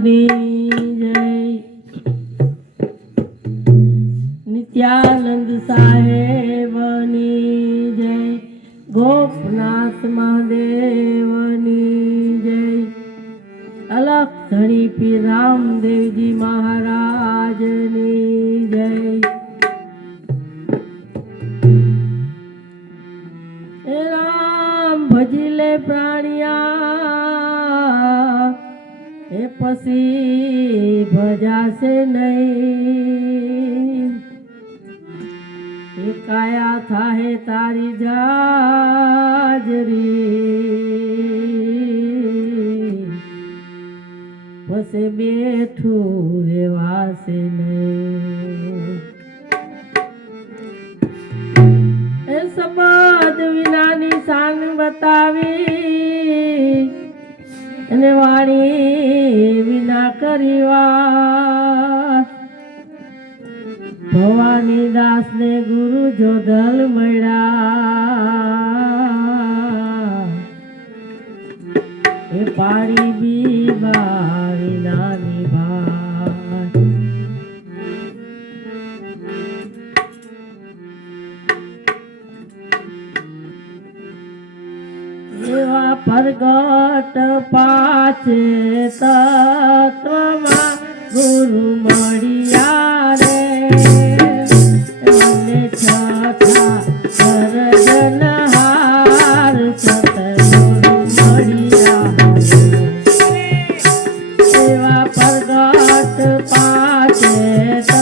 जय। नित्यानंद साहेबनी जय। गोपनाथ महादेवनी जय। अलख धनी पी रामदेव जी महाराजनी जय। राम भजिले प्राणिया ए पसी भजासे नहीं। ए काया था है तारी जाजरी पसे बेठू रेवासे नहीं। ए सबद विनानी सांग बतावी અને વાણી વિના કરીવા ભવાની દાસ ને ગુરુ જોધલ મળ્યા એ પાડી બીબારી નાની ભાઈ। એવા પ્રગટ પાછે તત્વમાં ગુરુ મળ્યા રે મને છઠા સર્જનહાર સતગુરુ મળ્યા। એવા પ્રગટ પાછે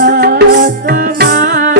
તત્વમાં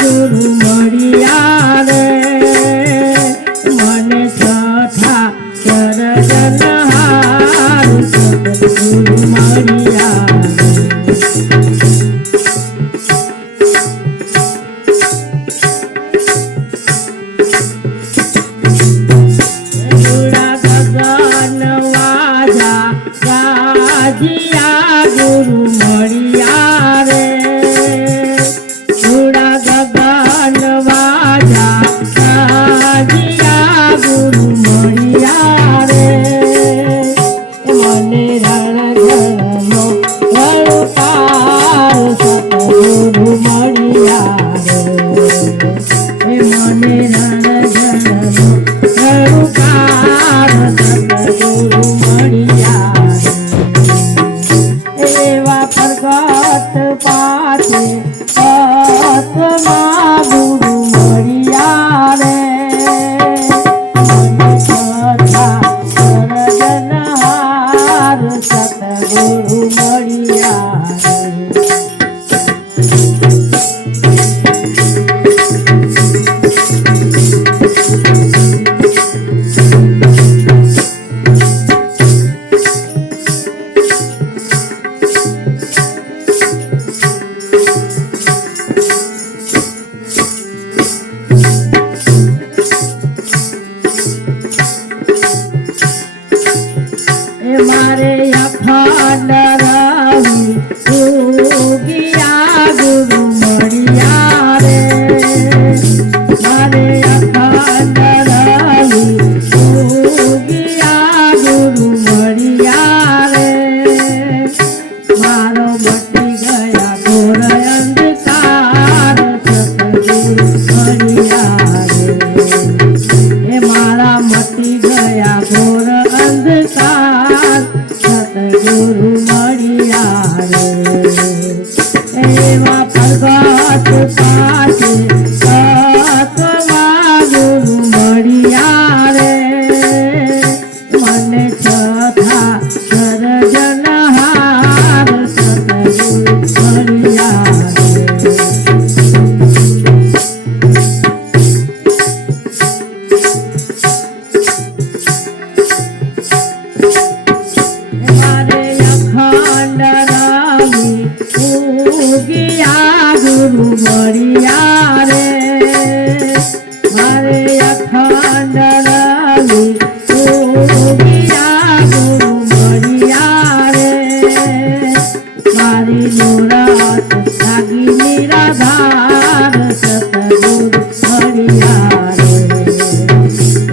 ગુરુ મળ્યા રે મને મારે અખંડ રવિ ઉગિયા ગુરુ મળ્યા રે મારે અખંડ રવિ ઉગિયા ગુરુ મળ્યા રે મારો મટી ગયા ઘોર અંધકાર સતગુરુ મળ્યા રે એ મારા મટી ગયા ઘોર અંધકાર સતગુરુ મળ્યા રે એવા પ્રગટ પાસે સતમાં ગુરુ મળ્યા રે મને છથા સર્જનહાર સતગુરુ મળ્યા રે મારે અખંડ રવિ ઉગિયા ગુરુ મળ્યા રે મારે અખંડ રવિ ઉગિયા ગુરુ મળ્યા રે મારી નોરત લાગી નિરાધાર સતગુરુ મળ્યા રે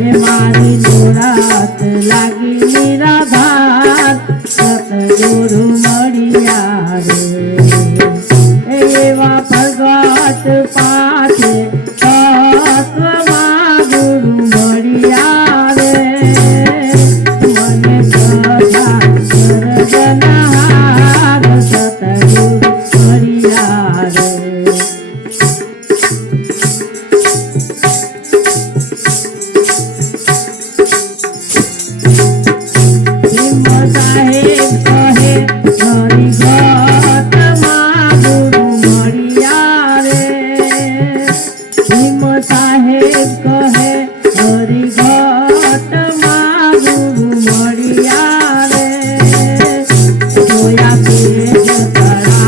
એ મારી નોરત લાગી નિરાધાર સતગુરુ મળ્યા રે એવા પ્રગટ પાસે તત્વમાં ગુરુ મળ્યા રે મને સદા સર્જનહાર સતગુરુ મળ્યા રે ભીમ સાહેબ કહે હરિભક્તમાં ગુરુ મળ્યા રે ભીમ સાહેબ કહે હરિભક્તમાં ગુરુ મળ્યા રે જોયા તે જતરા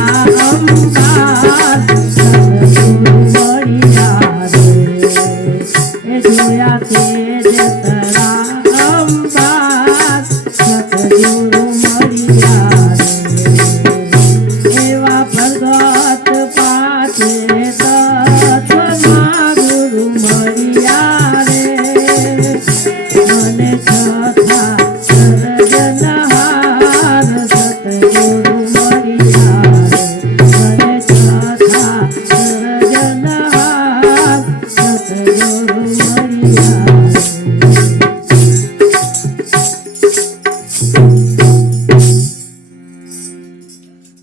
અંબાર સતગુરુ મળ્યા રે એ જોયા તે જતરા અંબાર સતગુરુ મળ્યા રે એવા પ્રગટ પાસે તત્વમાં ગુરુ મળ્યા રે મને છથા સર્જનહાર સતગુરુ મળ્યા રે મને છથા સર્જનહાર સતગુરુ